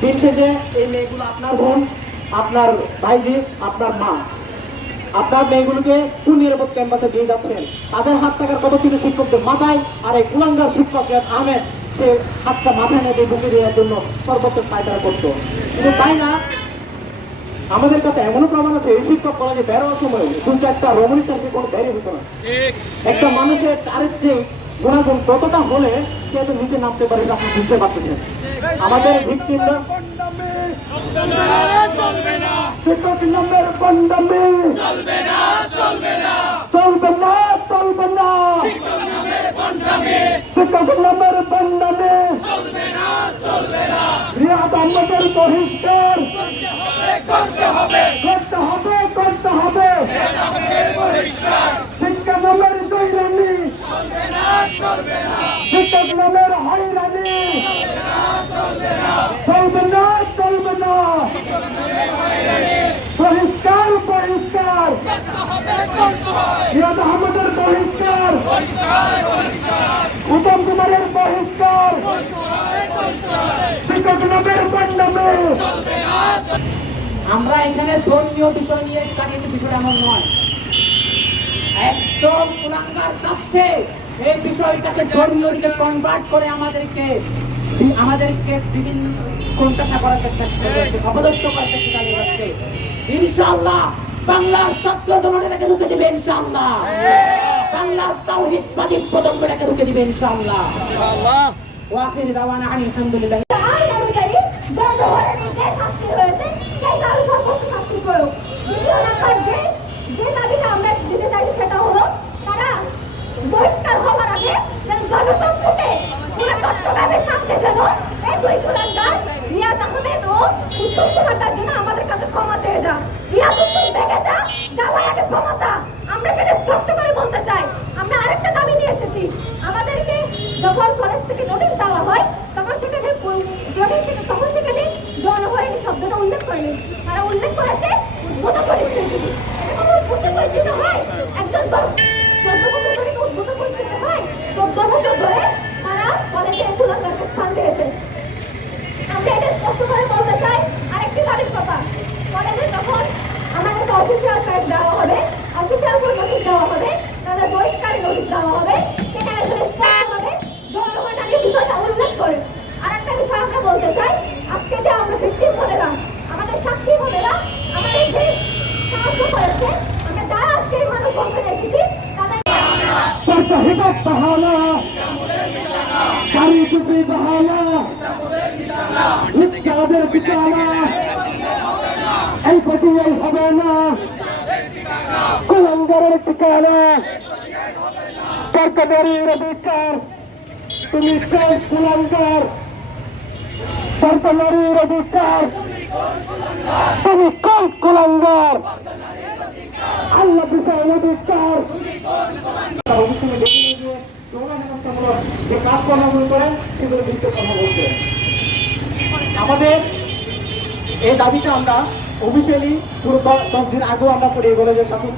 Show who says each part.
Speaker 1: দিন শেষে এই মেয়েগুলো আপনার বোন আপনার ভাইজি আপনার মা। আপনার মেয়েগুলোকে কোন নিরাপদ ক্যাম্পাসে দিয়ে যাচ্ছেন। তাদের হাত থাকার কত ছিল শিক্ষকদের মাথায় আর এই কুলাঙ্গার শিক্ষক আহমেদ সে হাতটা মাথায় নেবে বুকে দেওয়ার জন্য সর্বোচ্চ পায়তারা করতো। কিন্তু তাই না আমাদের কাছে এমনও প্রমাণ আছে এই শিক্ষক কলেজে বেরোয়ার সময় দু চারটা রমণীর সাথে কোনো বেরিয়ে হতো না। একটা মানুষের চারিত্রিক গুণাগুণ কতটা হলে সে তো নিচে নামতে পারে আপনি বুঝতে পারতেছেন আমাদের শিক্ষক নামের বন্ডামি চলবে শিক্ষক নামের আহমদের বহিষ্কার করতে হবে করতে হবে শিক্ষা নামের জৈরানি শিক্ষক নামের হয়রানি চলবে না চলবে না। বহিষ্কার রিয়াদ আহমদের বহিষ্কার। উত্তম কুমারের বহিষ্কার। শিক্ষক নামের বন্ডামে
Speaker 2: আমরা এখানে ধর্মীয় বিষয় নিয়ে কাটিয়েছি, বিষয়টা এমন নয়। একদম কুলাঙ্গার চাচ্ছে। এই বিষয়টাকে ধর্মীয় দিকে কনভার্ট করে আমাদেরকে আমাদেরকে বিভিন্ন কোনটাসা করার চেষ্টা করছে অপদস্থ করার চেষ্টা চালিয়ে যাচ্ছে। ইনশাআল্লাহ বাংলার ছাত্র জনতাকে রুখে দিবে ইনশাআল্লাহ। বাংলার তাওহিদবাদী প্রজন্মটাকে রুখে দিবে ইনশাআল্লাহ। ওয়াখির দাওয়ানা আলহামদুলিল্লাহ
Speaker 3: আইন অনুযায়ী জনগণের যে শাস্তি হয়েছে সেই তার সর্বোচ্চ শাস্তি প্রয়োগ দ্বিতীয় নাম্বার যে যে দাবিটা আমরা দিতে চাইছি সেটা হলো তারা বহিষ্কার হওয়ার আগে যেন জনসংযোগে পুরো চট্টগ্রামের সামনে যেন এই দুই কুলাঙ্গার রিয়াজ আহমেদ ও উত্তম কুমার তার জন্য আমাদের কাছে ক্ষমা চেয়ে যা। রিয়াজ উত্তম বেগে যা? যাওয়ার আগে ক্ষমা চা। আমরা সেটা স্পষ্ট করে বলতে চাই। আমরা আরেকটা দাবি নিয়ে এসেছি। আমাদেরকে যখন কলেজ থেকে নোটিশ দেওয়া হয়, তখন সেখানে তখন সেখানে জনহরিণী শব্দটা উল্লেখ করেনি। তারা উল্লেখ করেছে, উদ্ভূত পরিস্থিতি। উদ্ভূত পরিস্থিতি হয় একজন বড়- চোদ্দ বছর ধরে কি উদ্ভূত পরিস্থিতি হয় চোদ্দ বছর ধরে তারা কলেজে কুলাঙ্গারকে স্থান দিয়েছে আমরা এটা স্পষ্ট করে বলতে চাই আরেকটি দাবির কথা কলেজে যখন আমাদেরকে অফিসিয়াল প্যাড দেওয়া হবে অফিসিয়াল কোনো নোটিশ দেওয়া হবে তাদের বহিষ্কার নোটিশ দেওয়া হবে সেখানে যদি স্পষ্টভাবে জনগণের বিষয়টা উল্লেখ করে। আর একটা বিষয় আমরা বলতে চাই, আজকে যে আমরা ভিত্তিম বোনেরা আমাদের সাক্ষী বোনেরা আমাদের যে সাহায্য করেছে। আমরা যারা আজকে মানব বন্ধনে এসেছি, তাদের
Speaker 1: হবে না। কুলঙ্গারের ঠিকানা অধিকার তুমি কোন কুলঙ্গার অধিকার তুমি আল্লাহ অধিকার যে আমাদের এই দাবিটা আমরা অফিসিয়ালি পুরো দশ দিন আগেও আমরা করে কলেজের শাসক